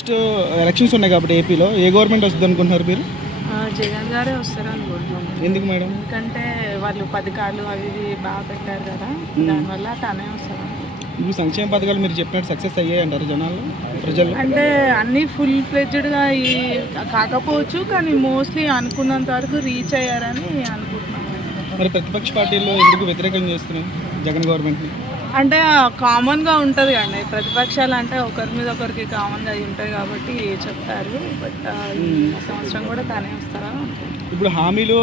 Next elections ఉన్నాయి కాబట్టి ఏపీలో ఏ గవర్నమెంట్ వస్తుంది అనుకుంటున్నారు మీరు? జగన్ గారే వస్తారు అనుకుంటున్నాం. ఎందుకు మేడం? ఎందుకంటే వాళ్ళు పథకాలు అవి ఇవి బాగా పెట్టారు కదా, దానివల్ల తనే వస్తారు. ఇప్పుడు సంక్షేమ పథకాలు మీరు చెప్పినట్టు సక్సెస్ అయ్యాయి అంటారు ప్రజలు? అంటే అన్నీ ఫుల్ ఫ్లెడ్జ్డ్గా కాకపోవచ్చు, కానీ మోస్ట్లీ అనుకున్నంత వరకు రీచ్ అయ్యారని అనుకుంటున్నాం. మరి ప్రతిపక్ష పార్టీలు ఎందుకు వ్యతిరేకం చేస్తున్నాయి జగన్ గవర్నమెంట్ని? అంటే కామన్గా ఉంటుంది అండి, ప్రతిపక్షాలు అంటే ఒకరి మీద ఒకరికి కామన్గా ఉంటాయి కాబట్టి చెప్తారు. బట్ ఈ సంవత్సరం కూడా తనే వస్తారా? ఇప్పుడు హామీలు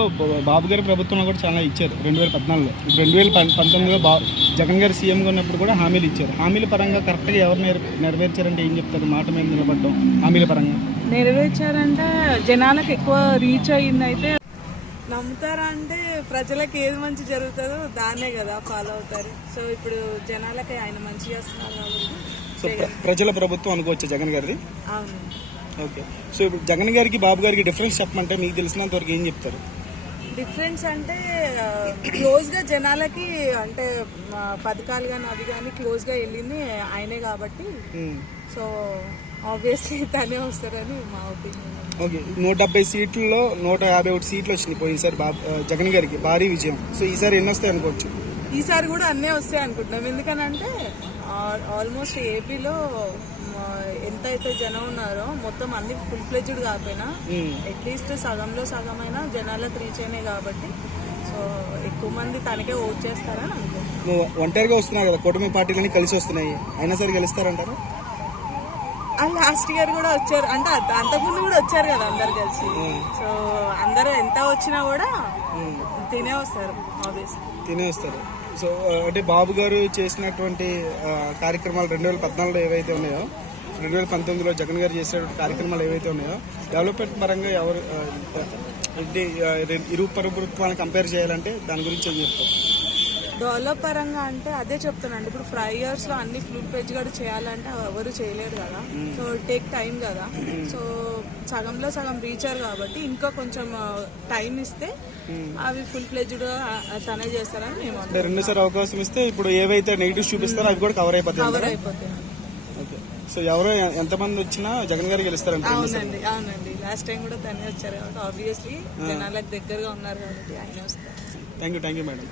బాబు గారి ప్రభుత్వంలో కూడా చాలా ఇచ్చారు 2014లో. ఇప్పుడు 2019లో జగన్ గారు సీఎంగా ఉన్నప్పుడు కూడా హామీలు ఇచ్చారు. హామీల పరంగా కరెక్ట్గా ఎవరు నెరవేర్చారంటే ఏం చెప్తారు? మాట మీద నిలబడ్డం హామీల పరంగా నెరవేర్చారంటే జనాలకు ఎక్కువ రీచ్ అయ్యిందైతే నమ్ముతారా అంటే ప్రజలకు ఏది మంచి జరుగుతుందో దాన్నే కదా ఫాలో అవుతారు. సో ఇప్పుడు జనాలకి ఆయన మంచి చేస్తున్నారు కాబట్టి ప్రజల ప్రభుత్వం అనుకోవచ్చు జగన్ గారిది. అవును. ఓకే. సో ఇప్పుడు జగన్ గారికి బాబు గారికి డిఫరెన్స్ చెప్పమంటే మీకు తెలిసినంత వరకు ఏం చెప్తారు? డిఫరెన్స్ అంటే క్లోజ్గా జనాలకి అంటే పథకాలు కానీ అవి కానీ క్లోజ్గా వెళ్ళింది ఆయనే కాబట్టి సో ఆబ్వియస్లీ తనే వస్తారని మా ఒపీనియన్. ఓకే. 170 సీట్లలో 151 సీట్లు వచ్చినాయి పోయినసారి జగన్ గారికి భారీ విజయం. సో ఈసారి ఎన్ని వస్తాయి అనుకోవచ్చు? ఈసారి కూడా అన్నీ వస్తాయి అనుకుంటున్నాం. ఎందుకనంటే ఆల్మోస్ట్ ఏపీలో ఎంత అయితే జనం ఉన్నారో మొత్తం అన్ని ఫుల్ ఫ్లెడ్జ్డ్ కాకపోయినా అట్లీస్ట్ సగంలో సగమైనా జనాలకు రీచ్ అయినాయి కాబట్టి సో ఎక్కువ మంది తనకే ఓట్ చేస్తారని అనుకుంటున్నాను. ఒంటరిగా వస్తున్నారు కదా, కూటమి పార్టీలన్నీ కలిసి వస్తున్నాయి, అయినా సరే గెలుస్తారంటారు? లాస్ట్ ఇయర్ కూడా వచ్చారు, అంటే అంతకుముందు కూడా వచ్చారు కదా అందరు కలిసి. సో అందరూ ఎంత వచ్చినా కూడా తినే వస్తారు, ఆబ్వియస్లీ తినే వస్తారు. సో అంటే బాబు గారు చేసినటువంటి కార్యక్రమాలు 2014లో ఏవైతే ఉన్నాయో, 2019లో జగన్ గారు చేసినటువంటి కార్యక్రమాలు ఏవైతే ఉన్నాయో, డెవలప్మెంట్ పరంగా ఎవరు ఇరు ప్రభుత్వాలను కంపేర్ చేయాలంటే దాని గురించి ఏం చెప్తారు? డెవలప్ పరంగా అంటే అదే చెప్తానండి, ఇప్పుడు 5 yearsలో అన్ని ఫుల్ ఫ్లెడ్జ్ కూడా చేయాలంటే ఎవరు చేయలేరు కదా. సో టేక్ టైం కదా. సో సగంలో సగం రీచర్ కాబట్టి ఇంకా కొంచెం టైం ఇస్తే అవి ఫుల్ ఫ్లెడ్జ్డ్ తనే చేస్తారని మేము. అంటే 2సారి అవకాశం ఇస్తే ఇప్పుడు ఏవైతే నెగిటివ్స్ చూపిస్తారో అవి కూడా కవర్ అయిపోతాయి. ఓకే. సో ఎవరో ఎంతమంది వచ్చినా జగన్ గారు గెలుస్తారంటే? అవునండి, అవునండి. లాస్ట్ టైం కూడా తనే వచ్చారు కాబట్టి ఆబ్వియస్లీ జనాలకు దగ్గరగా ఉన్నారు కాబట్టి ఆయన వస్తారు. Thank you madam.